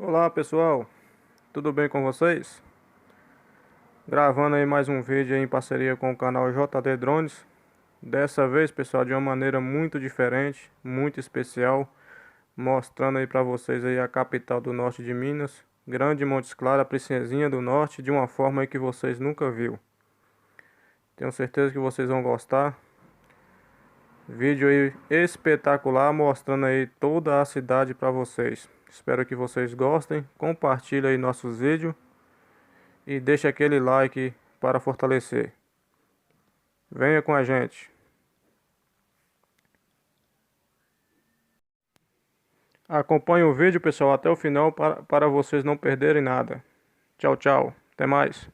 Olá pessoal, tudo bem com vocês? Gravando aí mais um vídeo aí em parceria com o canal JD Drones. Dessa vez, pessoal, de uma maneira muito diferente, muito especial, mostrando aí para vocês aí a capital do norte de Minas, Grande Montes Claros, a princesinha do norte, de uma forma aí que vocês nunca viram. Tenho certeza que vocês vão gostar. Vídeo aí espetacular, mostrando aí toda a cidade para vocês. Espero que vocês gostem. Compartilhe aí nossos vídeos e deixe aquele like para fortalecer. Venha com a gente. Acompanhe o vídeo, pessoal, até o final para vocês não perderem nada. Tchau, tchau. Até mais.